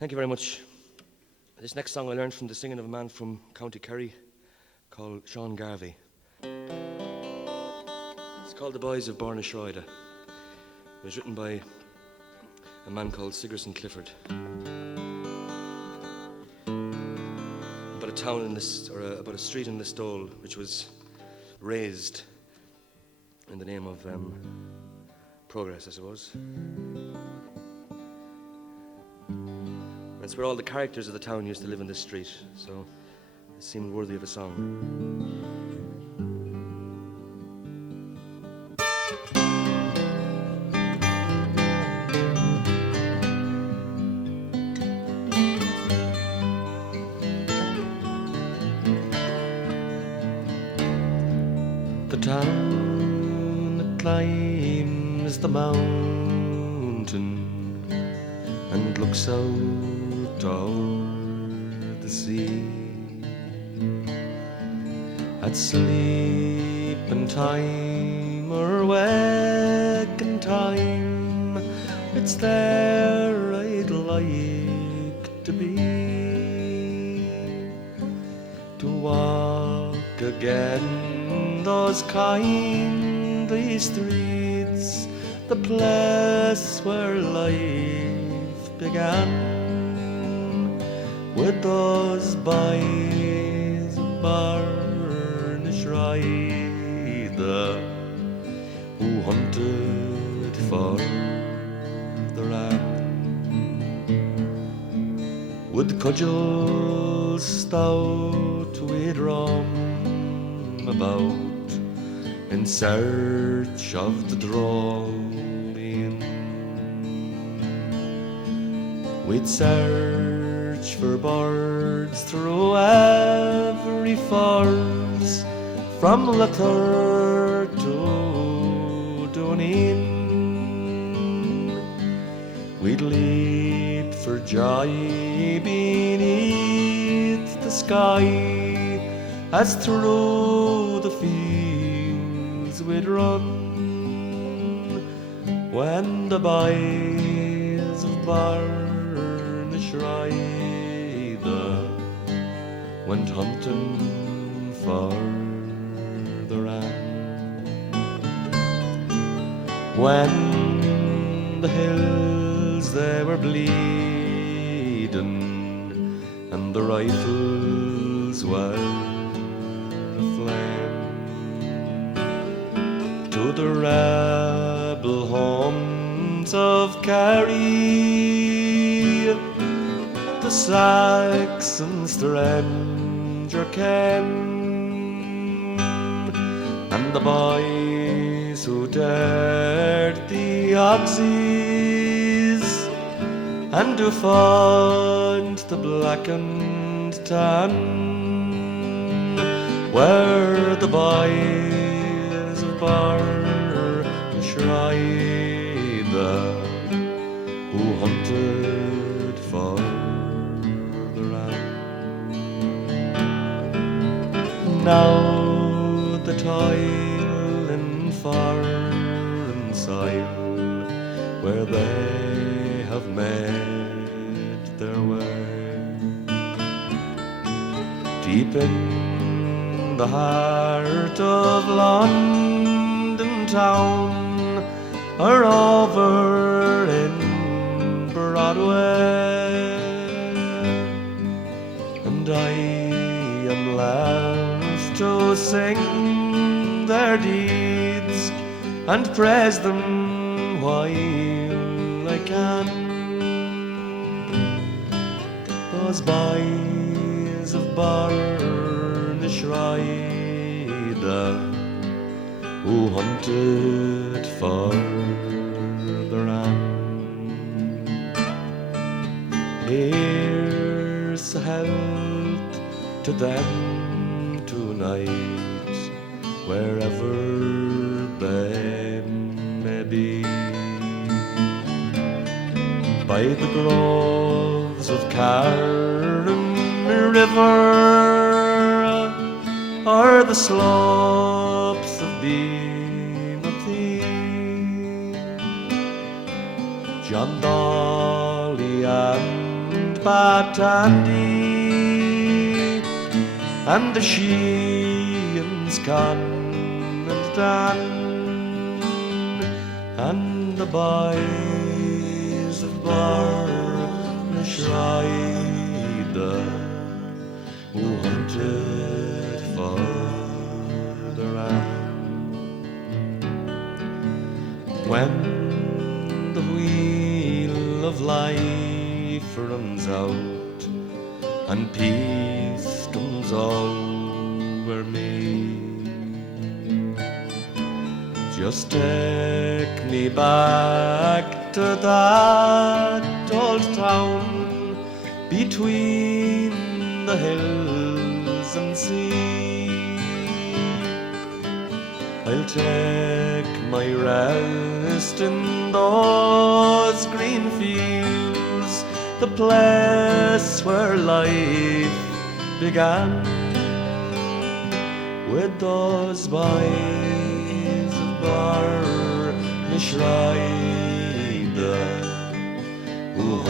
Thank you very much. This next song I learned from the singing of a man from County Kerry called Sean Garvey. It's called The Boys of Bornashroida. It was written by a man called Sigerson Clifford. About a town in this, or about a street in Listowel, which was raised in the name of progress, I suppose. It's where all the characters of the town used to live in this street, so it seemed worthy of a song. The town that climbs the mountain and looks out o'er the sea, at sleeping time or waking time, it's there I'd like to be, to walk again those kindly streets, the place where life began, with those boys of Bornashroida who hunted for the ram, with cudgels stout we'd roam about in search of the droning. We'd search for birds through every forest, from Lather to Dooneen. We'd leap for joy beneath the sky, as through the fields we'd run, when the boys of Bornashroida went hunting for the ram. When the hills they were bleeding and the rifles were aflame, to the rebel homes of Kerry the Saxon stranger came, and the boys who dared the Oxys and who fought the blackened tan were the boys of Bornashroida who hunted for the ram. Now the toil in foreign soil, where they have made their way, deep in the heart of London town, or over in Broadway, and I am left to sing their deeds and praise them while I can. Those boys of Bornashroida who hunted for the ram. Here's a health to them tonight, wherever they may be, by the groves of Carron River, or the slopes of Beamerthy. John Dolly and Patandi and the Sheehan's Con and Dan and the boys of Barnashrida who hunted for the ram. When the wheel of life runs out and peace comes over me, just take me back to that old town between the hills and sea. I'll take my rest in those green fields, the place where life began, with those boys of Barnashrida who